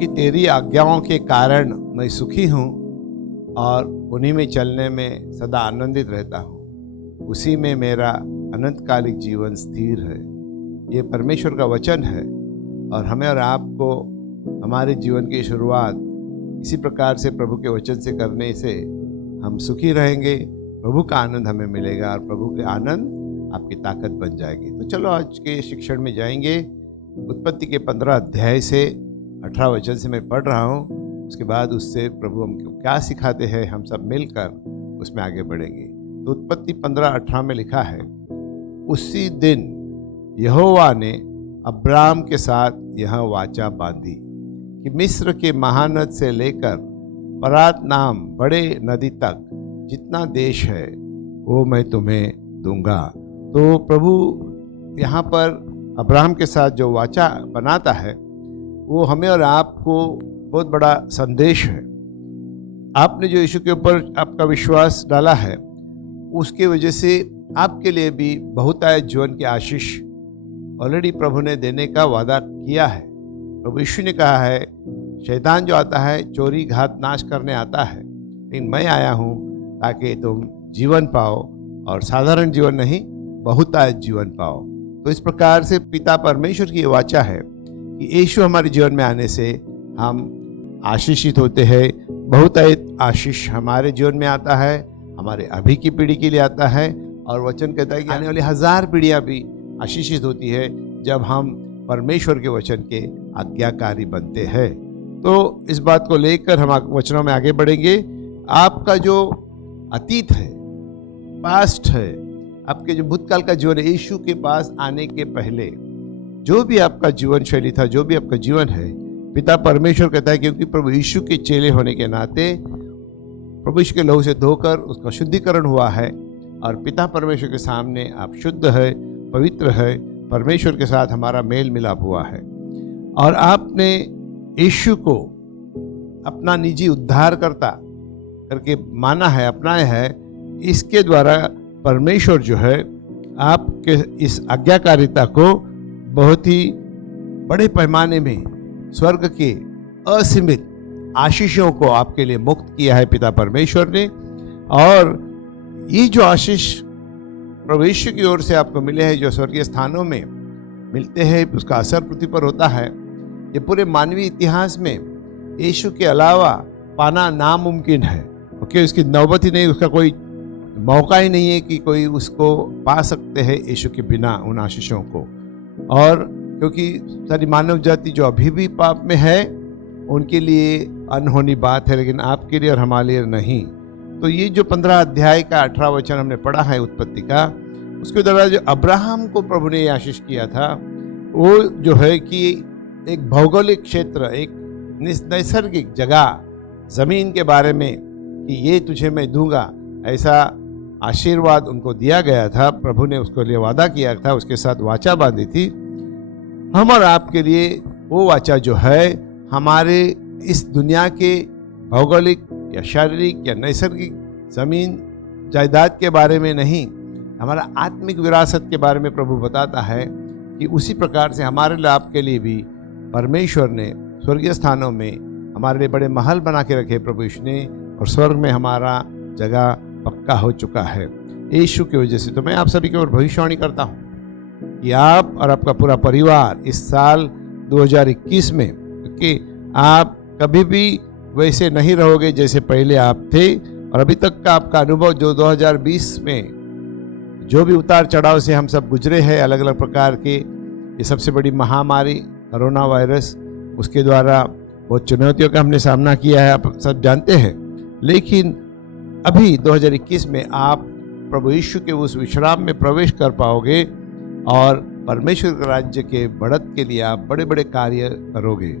क्योंकि तेरी आज्ञाओं के कारण मैं सुखी हूँ और उन्हीं में चलने में सदा आनंदित रहता हूँ। उसी में मेरा अनंतकालिक जीवन स्थिर है। ये परमेश्वर का वचन है और हमें और आपको हमारे जीवन की शुरुआत इसी प्रकार से प्रभु के वचन से करने से हम सुखी रहेंगे। प्रभु का आनंद हमें मिलेगा और प्रभु के आनंद आपकी ताकत बन जाएगी। तो चलो आज के शिक्षण में जाएंगे। उत्पत्ति के 15 अध्याय से 18 वचन से मैं पढ़ रहा हूँ। उसके बाद उससे प्रभु हमको क्या सिखाते हैं, हम सब मिलकर उसमें आगे बढ़ेंगे। तो उत्पत्ति 15:18 में लिखा है, उसी दिन यहोवा ने अब्राम के साथ यह वाचा बांधी कि मिस्र के महानद से लेकर परात नाम बड़े नदी तक जितना देश है वो मैं तुम्हें दूंगा। तो प्रभु यहाँ पर अब्राहम के साथ जो वाचा बनाता है वो हमें और आपको बहुत बड़ा संदेश है। आपने जो यीशु के ऊपर आपका विश्वास डाला है उसके वजह से आपके लिए भी बहुतायत जीवन की आशीष ऑलरेडी प्रभु ने देने का वादा किया है। प्रभु यीशु ने कहा है, शैतान जो आता है चोरी घात नाश करने आता है, लेकिन मैं आया हूँ ताकि तुम जीवन पाओ और साधारण जीवन नहीं बहुतायत जीवन पाओ। तो इस प्रकार से पिता परमेश्वर की वाचा है कि यीशु हमारे जीवन में आने से हम आशीषित होते हैं। बहुतायत आशीष हमारे जीवन में आता है, हमारे अभी की पीढ़ी के लिए आता है और वचन कहता है कि आने वाली 1000 पीढ़ियां भी आशीषित होती है जब हम परमेश्वर के वचन के आज्ञाकारी बनते हैं। तो इस बात को लेकर हम वचनों में आगे बढ़ेंगे। आपका जो अतीत है, पास्ट है, आपके जो भूतकाल का जीवन है, यीशु के पास आने के पहले जो भी आपका जीवन शैली था, जो भी आपका जीवन है, पिता परमेश्वर कहता है क्योंकि प्रभु यीशु के चेले होने के नाते प्रभु यीशु के लहू से धोकर उसका शुद्धिकरण हुआ है और पिता परमेश्वर के सामने आप शुद्ध है, पवित्र है, परमेश्वर के साथ हमारा मेल मिलाप हुआ है और आपने यीशु को अपना निजी उद्धारकर्ता करके माना है, अपनाया है। इसके द्वारा परमेश्वर जो है आपके इस आज्ञाकारिता को बहुत ही बड़े पैमाने में स्वर्ग के असीमित आशीषों को आपके लिए मुक्त किया है पिता परमेश्वर ने। और ये जो आशीष प्रभु यीशु की ओर से आपको मिले हैं, जो स्वर्गीय स्थानों में मिलते हैं, उसका असर पृथ्वी पर होता है। ये पूरे मानवीय इतिहास में यीशु के अलावा पाना नामुमकिन है, क्योंकि उसकी नौबत ही नहीं, उसका कोई मौका ही नहीं है कि कोई उसको पा सकते हैं यीशु के बिना उन आशीषों को। और क्योंकि सारी मानव जाति जो अभी भी पाप में है उनके लिए अनहोनी बात है, लेकिन आपके लिए और हमारे लिए नहीं। तो ये जो 15 अध्याय का 18 वचन हमने पढ़ा है उत्पत्ति का, उसके द्वारा जो अब्राहम को प्रभु ने आशीष किया था वो जो है कि एक भौगोलिक क्षेत्र, एक नैसर्गिक जगह, जमीन के बारे में कि ये तुझे मैं दूंगा, ऐसा आशीर्वाद उनको दिया गया था। प्रभु ने उसको लिए वादा किया था, उसके साथ वाचा बांधी थी। हम और आपके लिए वो वाचा जो है हमारे इस दुनिया के भौगोलिक या शारीरिक या नैसर्गिक जमीन जायदाद के बारे में नहीं, हमारा आत्मिक विरासत के बारे में प्रभु बताता है कि उसी प्रकार से हमारे लिए आपके लिए भी परमेश्वर ने स्वर्गीय स्थानों में हमारे लिए बड़े महल बना के रखे प्रभु यीशु ने, और स्वर्ग में हमारा जगह पक्का हो चुका है यीशु की वजह से। तो मैं आप सभी की ओर भविष्यवाणी करता हूँ कि आप और आपका पूरा परिवार इस साल 2021 में, क्योंकि आप कभी भी वैसे नहीं रहोगे जैसे पहले आप थे, और अभी तक का आपका अनुभव जो 2020 में जो भी उतार चढ़ाव से हम सब गुजरे हैं, अलग अलग प्रकार के, ये सबसे बड़ी महामारी कोरोना वायरस, उसके द्वारा बहुत चुनौतियों का हमने सामना किया है, आप सब जानते हैं। लेकिन अभी 2021 में आप प्रभु यीशु के उस विश्राम में प्रवेश कर पाओगे और परमेश्वर के राज्य के बढ़त के लिए आप बड़े बड़े कार्य करोगे।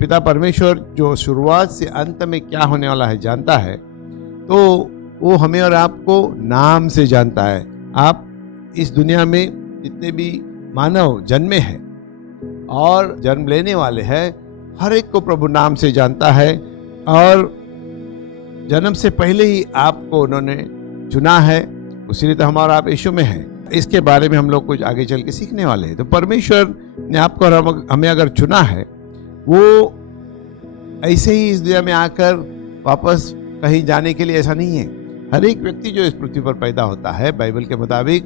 पिता परमेश्वर जो शुरुआत से अंत में क्या होने वाला है जानता है, तो वो हमें और आपको नाम से जानता है। आप इस दुनिया में जितने भी मानव जन्मे हैं और जन्म लेने वाले हैं, हर एक को प्रभु नाम से जानता है, और जन्म से पहले ही आपको उन्होंने चुना है, उसीलिए तो हमारा आप यीशु में है। इसके बारे में हम लोग कुछ आगे चल के सीखने वाले हैं। तो परमेश्वर ने आपको और हमें अगर चुना है, वो ऐसे ही इस दुनिया में आकर वापस कहीं जाने के लिए ऐसा नहीं है। हर एक व्यक्ति जो इस पृथ्वी पर पैदा होता है बाइबल के मुताबिक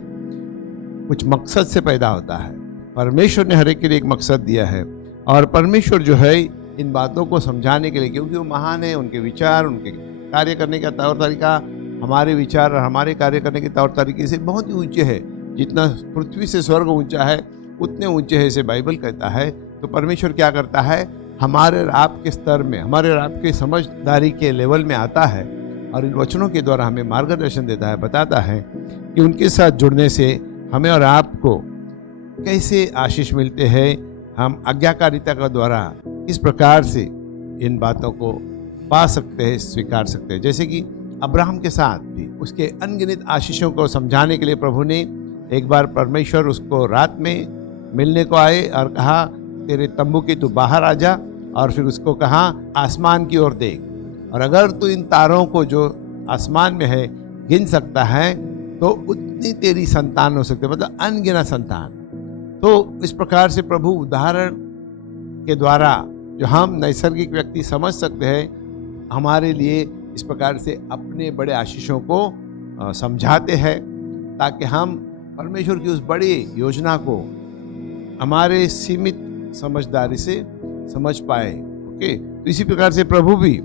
कुछ मकसद से पैदा होता है। परमेश्वर ने हर एक के लिए एक मकसद दिया है और परमेश्वर जो है इन बातों को समझाने के लिए, क्योंकि वो महान है, उनके विचार, उनके कार्य करने का तौर तरीका हमारे विचार और हमारे कार्य करने के तौर तरीके से बहुत ही ऊंचे है। जितना पृथ्वी से स्वर्ग ऊंचा है उतने ऊंचे है, इसे बाइबल कहता है। तो परमेश्वर क्या करता है, हमारे और आपके स्तर में, हमारे और आपके समझदारी के लेवल में आता है और इन वचनों के द्वारा हमें मार्गदर्शन देता है, बताता है कि उनके साथ जुड़ने से हमें और आपको कैसे आशीष मिलते हैं, हम आज्ञाकारिता का द्वारा किस प्रकार से इन बातों को पा सकते हैं, स्वीकार सकते हैं। जैसे कि अब्राहम के साथ भी उसके अनगिनत आशीषों को समझाने के लिए प्रभु ने एक बार परमेश्वर उसको रात में मिलने को आए और कहा तेरे तंबू के तू बाहर आ जा, और फिर उसको कहा आसमान की ओर देख, और अगर तू इन तारों को जो आसमान में है गिन सकता है तो उतनी तेरी संतान हो सकती है, मतलब अनगिनत संतान। तो इस प्रकार से प्रभु उदाहरण के द्वारा जो हम नैसर्गिक व्यक्ति समझ सकते हैं, हमारे लिए इस प्रकार से अपने बड़े आशीषों को समझाते हैं ताकि हम परमेश्वर की उस बड़ी योजना को हमारे सीमित समझदारी से समझ पाए। ओके, तो इसी प्रकार से प्रभु भी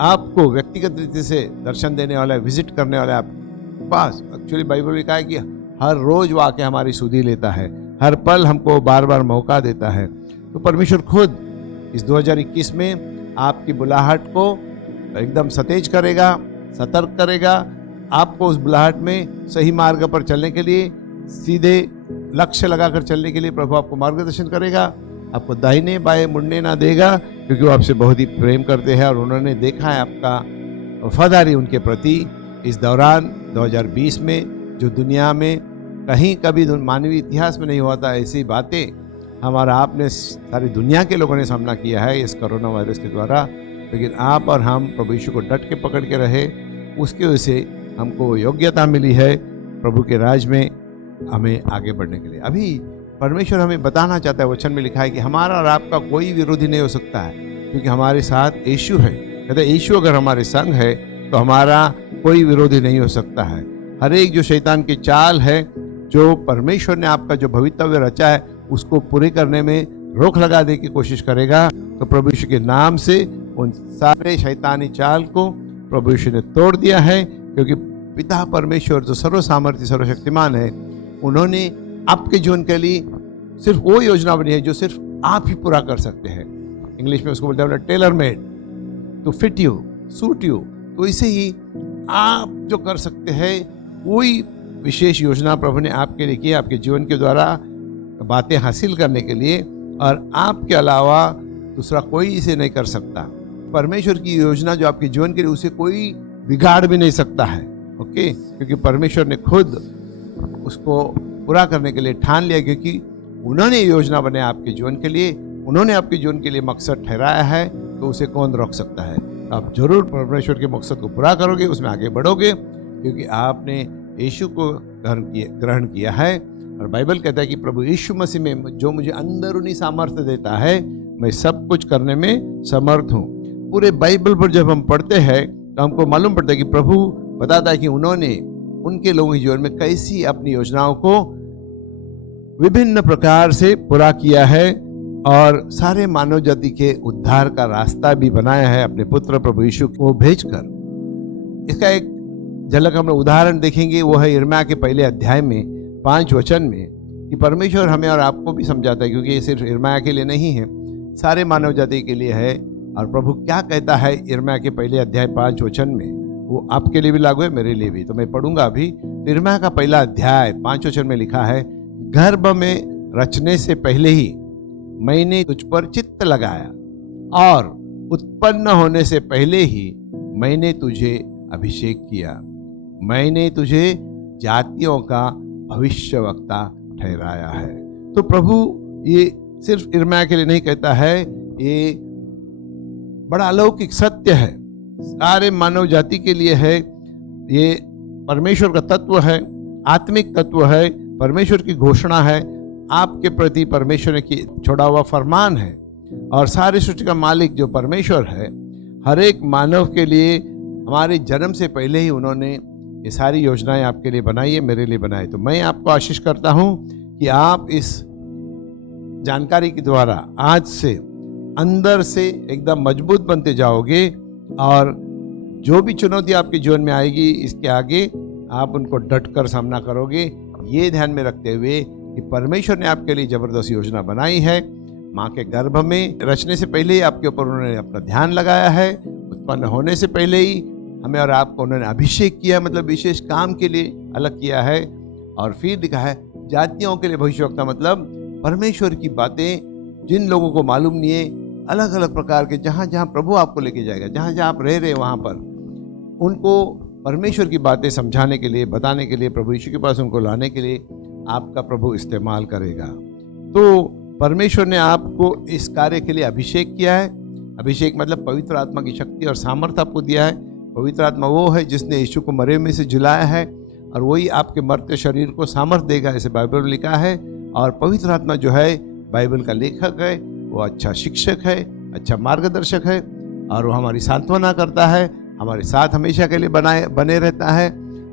आपको व्यक्तिगत रीति से दर्शन देने वाला है, विजिट करने वाला है आपके पास। एक्चुअली बाइबल में कहा है कि हर रोज वो आके हमारी सुधि लेता है, हर पल हमको बार बार मौका देता है। तो परमेश्वर खुद इस 2021 में आपकी बुलाहट को एकदम सतेज करेगा, सतर्क करेगा, आपको उस बुलाहट में सही मार्ग पर चलने के लिए, सीधे लक्ष्य लगाकर चलने के लिए प्रभु आपको मार्गदर्शन करेगा। आपको दाहिने बाएं मुड़ने ना देगा, क्योंकि वो आपसे बहुत ही प्रेम करते हैं और उन्होंने देखा है आपका वफादारी उनके प्रति इस दौरान 2020 में, जो दुनिया में कहीं कभी मानवीय इतिहास में नहीं हुआ था। ऐसी बातें हमारा आपने सारी दुनिया के लोगों ने सामना किया है इस कोरोना वायरस के द्वारा, लेकिन आप और हम प्रभु यीशु को डट के पकड़ के रहे, उसकी वजह से हमको योग्यता मिली है प्रभु के राज में हमें आगे बढ़ने के लिए। अभी परमेश्वर हमें बताना चाहता है, वचन में लिखा है कि हमारा और आपका कोई विरोधी नहीं हो सकता है, क्योंकि हमारे साथ यीशु है। कहते हैं यीशु अगर हमारे संग है तो हमारा कोई विरोधी नहीं हो सकता है। हर एक जो शैतान की चाल है, जो परमेश्वर ने आपका जो भवितव्य रचा है उसको पूरे करने में रोक लगा दे की कोशिश करेगा, तो प्रभु यीशु के नाम से उन सारे शैतानी चाल को प्रभु यीशु ने तोड़ दिया है। क्योंकि पिता परमेश्वर जो सर्व सामर्थ्य सर्वशक्तिमान है, उन्होंने आपके जीवन के लिए सिर्फ वो योजना बनी है जो सिर्फ आप ही पूरा कर सकते हैं। इंग्लिश में उसको बोलते हैं tailor made to fit you, suit you. तो इसे ही आप जो कर सकते हैं वही विशेष योजना प्रभु ने आपके लिए की, आपके जीवन के द्वारा बातें हासिल करने के लिए, और आपके अलावा दूसरा कोई इसे नहीं कर सकता। परमेश्वर की योजना जो आपके जीवन के लिए, उसे कोई बिगाड़ भी नहीं सकता है। ओके, क्योंकि परमेश्वर ने खुद उसको पूरा करने के लिए ठान लिया, क्योंकि उन्होंने योजना बनाई आपके जीवन के लिए, उन्होंने आपके जीवन के लिए मकसद ठहराया है, तो उसे कौन रोक सकता है। आप जरूर परमेश्वर के मकसद को पूरा करोगे, उसमें आगे बढ़ोगे, क्योंकि आपने यीशु को ग्रहण किया है। और बाइबल कहता है कि प्रभु यीशु मसीह में जो मुझे अंदरूनी सामर्थ्य देता है, मैं सब कुछ करने में समर्थ हूँ। पूरे बाइबल पर जब हम पढ़ते हैं तो हमको मालूम पड़ता है कि प्रभु बताता है कि उन्होंने उनके लोगों के जीवन में कैसी अपनी योजनाओं को विभिन्न प्रकार से पूरा किया है और सारे मानव जाति के उद्धार का रास्ता भी बनाया है अपने पुत्र प्रभु यीशु को भेजकर। इसका एक झलक हम उदाहरण देखेंगे, वो है यिर्मयाह के पहले अध्याय में 5 वचन में, कि परमेश्वर हमें और आपको भी समझाता है, क्योंकि ये सिर्फ यिर्मयाह के लिए नहीं है, सारे मानव जाति के लिए है। और प्रभु क्या कहता है यिर्मयाह के पहले अध्याय 5 वचन में, वो आपके लिए भी लागू है, मेरे लिए भी। तो मैं पढ़ूंगा अभी। यिर्मयाह का पहला अध्याय 5 वचन में लिखा है, गर्भ में रचने से पहले ही मैंने तुझ पर चित्त लगाया, और उत्पन्न होने से पहले ही मैंने तुझे अभिषेक किया, मैंने तुझे जातियों का भविष्यवक्ता ठहराया है। तो प्रभु ये सिर्फ यिर्मयाह के लिए नहीं कहता है, ये बड़ा अलौकिक सत्य है, सारे मानव जाति के लिए है। ये परमेश्वर का तत्व है, आत्मिक तत्व है, परमेश्वर की घोषणा है, आपके प्रति परमेश्वर ने की छोड़ा हुआ फरमान है। और सारी सृष्टि का मालिक जो परमेश्वर है, हर एक मानव के लिए हमारे जन्म से पहले ही उन्होंने ये सारी योजनाएं आपके लिए बनाई है, मेरे लिए बनाई। तो मैं आपको आशीष करता हूं कि आप इस जानकारी के द्वारा आज से अंदर से एकदम मजबूत बनते जाओगे और जो भी चुनौती आपके जीवन में आएगी, इसके आगे आप उनको डट कर सामना करोगे, ये ध्यान में रखते हुए कि परमेश्वर ने आपके लिए जबरदस्त योजना बनाई है। माँ के गर्भ में रचने से पहले ही आपके ऊपर उन्होंने अपना ध्यान लगाया है। उत्पन्न होने से पहले ही हमें और आपको उन्होंने अभिषेक किया, मतलब विशेष काम के लिए अलग किया है। और फिर लिखा है जातियों के लिए भविष्यवक्ता, मतलब परमेश्वर की बातें जिन लोगों को मालूम नहीं है, अलग अलग प्रकार के, जहाँ जहाँ प्रभु आपको लेके जाएगा, जहाँ जहाँ आप रह रहे वहाँ पर उनको परमेश्वर की बातें समझाने के लिए, बताने के लिए, प्रभु यीशु के पास उनको लाने के लिए आपका प्रभु इस्तेमाल करेगा। तो परमेश्वर ने आपको इस कार्य के लिए अभिषेक किया है। अभिषेक मतलब पवित्र आत्मा की शक्ति और सामर्थ्य आपको दिया है। पवित्र आत्मा वो है जिसने यीशु को मरे में से जिलाया है और वही आपके मरते शरीर को सामर्थ्य देगा, ऐसे बाइबल में लिखा है। और पवित्र आत्मा जो है बाइबल का लेखक है, वो अच्छा शिक्षक है, अच्छा मार्गदर्शक है और वो हमारी सांत्वना करता है, हमारे साथ हमेशा के लिए बने रहता है।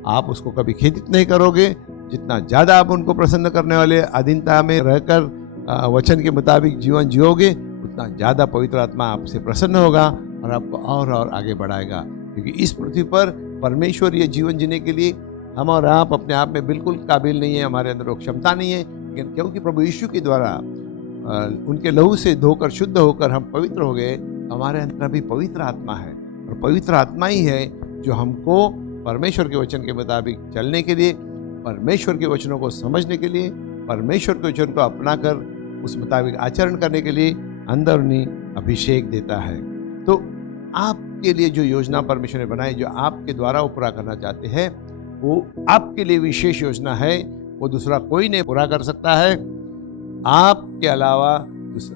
आप उसको कभी खेदित नहीं करोगे। जितना ज़्यादा आप उनको प्रसन्न करने वाले अधीनता में रहकर वचन के मुताबिक जीवन जियोगे, उतना ज़्यादा पवित्र आत्मा आपसे प्रसन्न होगा और आपको और आगे बढ़ाएगा। क्योंकि इस पृथ्वी पर परमेश्वर ये जीवन जीने के लिए हम और आप अपने आप में बिल्कुल काबिल नहीं है, हमारे अंदर वो क्षमता नहीं है, लेकिन क्योंकि प्रभु यीशु के द्वारा उनके लहू से धोकर शुद्ध होकर हम पवित्र हो गए, हमारे अंदर भी पवित्र आत्मा है। और पवित्र आत्मा ही है जो हमको परमेश्वर के वचन के मुताबिक चलने के लिए, परमेश्वर के वचनों को समझने के लिए, परमेश्वर के वचन को अपनाकर उस मुताबिक आचरण करने के लिए अंदरूनी अभिषेक देता है। तो आपके लिए जो योजना परमेश्वर ने बनाई, जो आपके द्वारा वो पूरा करना चाहते हैं, वो आपके लिए विशेष योजना है। वो दूसरा कोई नहीं पूरा कर सकता है। आपके अलावा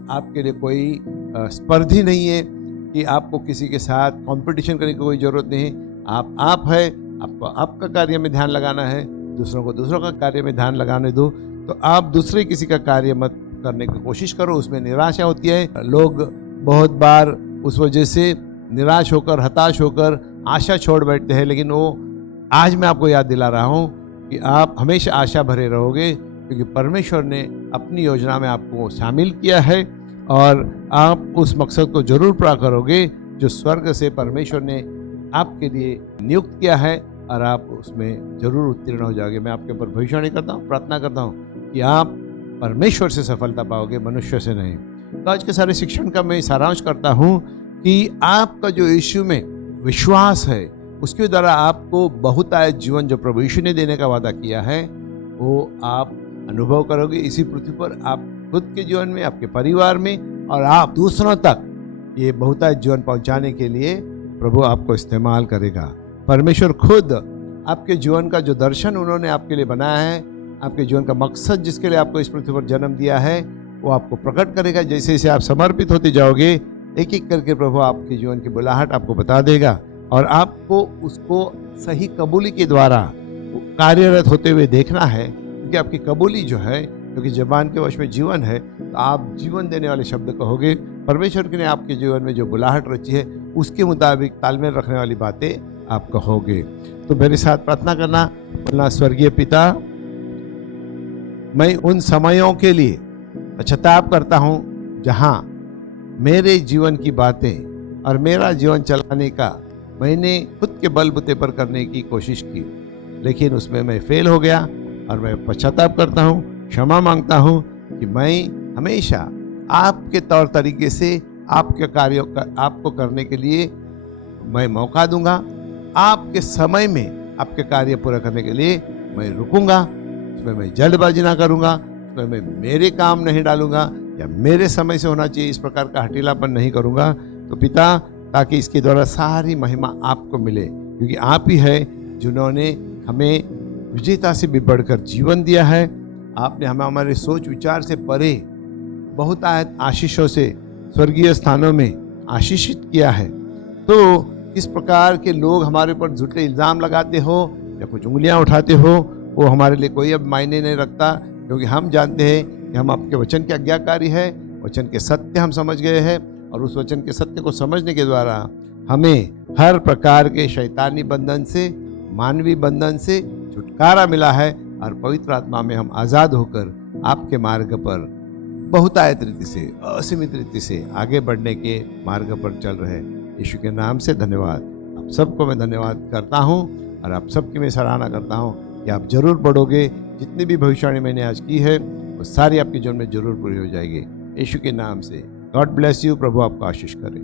आपके लिए कोई स्पर्धी नहीं है कि आपको किसी के साथ कंपटीशन करने की कोई ज़रूरत नहीं है। आप है, आपको आपका कार्य में ध्यान लगाना है, दूसरों को दूसरों का कार्य में ध्यान लगाने दो। तो आप दूसरे किसी का कार्य मत करने की कोशिश करो, उसमें निराशा होती है। लोग बहुत बार उस वजह से निराश होकर, हताश होकर आशा छोड़ बैठते हैं। लेकिन वो आज मैं आपको याद दिला रहा हूँ कि आप हमेशा आशा भरे रहोगे, क्योंकि परमेश्वर ने अपनी योजना में आपको शामिल किया है और आप उस मकसद को जरूर पूरा करोगे जो स्वर्ग से परमेश्वर ने आपके लिए नियुक्त किया है, और आप उसमें जरूर उत्तीर्ण हो जाओगे। मैं आपके ऊपर भविष्यवाणी करता हूँ, प्रार्थना करता हूँ कि आप परमेश्वर से सफलता पाओगे, मनुष्य से नहीं। तो आज के सारे शिक्षण का मैं सारांश करता हूँ कि आपका जो यीशु में विश्वास है, उसके द्वारा आपको बहुतायत जीवन जो प्रभु यीशु ने देने का वादा किया है, वो आप अनुभव करोगे इसी पृथ्वी पर, आप खुद के जीवन में, आपके परिवार में, और आप दूसरों तक ये बहुतायत जीवन पहुंचाने के लिए प्रभु आपको इस्तेमाल करेगा। परमेश्वर खुद आपके जीवन का जो दर्शन उन्होंने आपके लिए बनाया है, आपके जीवन का मकसद जिसके लिए आपको इस पृथ्वी पर जन्म दिया है, वो आपको प्रकट करेगा। जैसे जैसे आप समर्पित होते जाओगे, एक एक करके प्रभु आपके जीवन की बुलाहट आपको बता देगा और आपको उसको सही कबूली के द्वारा कार्यरत होते हुए देखना है। क्योंकि आपकी कबूली जो है, क्योंकि जबान के वश में जीवन है, तो आप जीवन देने वाले शब्द कहोगे। परमेश्वर ने आपके जीवन में जो बुलाहट रची है, उसके मुताबिक तालमेल रखने वाली बातें आप कहोगे। तो मेरे साथ प्रार्थना करना, बोलना, स्वर्गीय पिता, मैं उन समयों के लिए पश्चाताप करता हूँ जहाँ मेरे जीवन की बातें और मेरा जीवन चलाने का मैंने खुद के बलबूते पर करने की कोशिश की, लेकिन उसमें मैं फेल हो गया। और मैं पश्चाताप करता हूँ, क्षमा मांगता हूँ कि मैं हमेशा आपके तौर तरीके से आपके कार्यों का आपको करने के लिए मैं मौका दूंगा। आपके समय में आपके कार्य पूरा करने के लिए मैं रुकूंगा। उसमें मैं जल्दबाजी ना करूंगा, उसमें मैं मेरे काम नहीं डालूंगा या मेरे समय से होना चाहिए इस प्रकार का हठीलापन नहीं करूंगा। तो पिता, ताकि इसके द्वारा सारी महिमा आपको मिले, क्योंकि आप ही है जिन्होंने हमें विजेता से भी बढ़कर जीवन दिया है। आपने हमें हमारे सोच विचार से परे बहुतायत आशीषों से स्वर्गीय स्थानों में आशीषित किया है। तो किस प्रकार के लोग हमारे ऊपर झूठे इल्ज़ाम लगाते हो या कुछ उंगलियां उठाते हो, वो हमारे लिए कोई अब मायने नहीं रखता, क्योंकि हम जानते हैं कि हम आपके वचन के आज्ञाकारी है वचन के सत्य हम समझ गए हैं और उस वचन के सत्य को समझने के द्वारा हमें हर प्रकार के शैतानी बंधन से, मानवीय बंधन से छुटकारा मिला है और पवित्र आत्मा में हम आज़ाद होकर आपके मार्ग पर बहुतायत रीति से, असीमित रीति से आगे बढ़ने के मार्ग पर चल रहे यीशु के नाम से धन्यवाद। आप सबको मैं धन्यवाद करता हूँ और आप सबकी मैं सराहना करता हूँ कि आप जरूर बढ़ोगे। जितनी भी भविष्यवाणी मैंने आज की है वो सारी आपके जीवन में जरूर पूरी हो जाएगी यीशु के नाम से। God bless you. प्रभु आपको आशीष करे।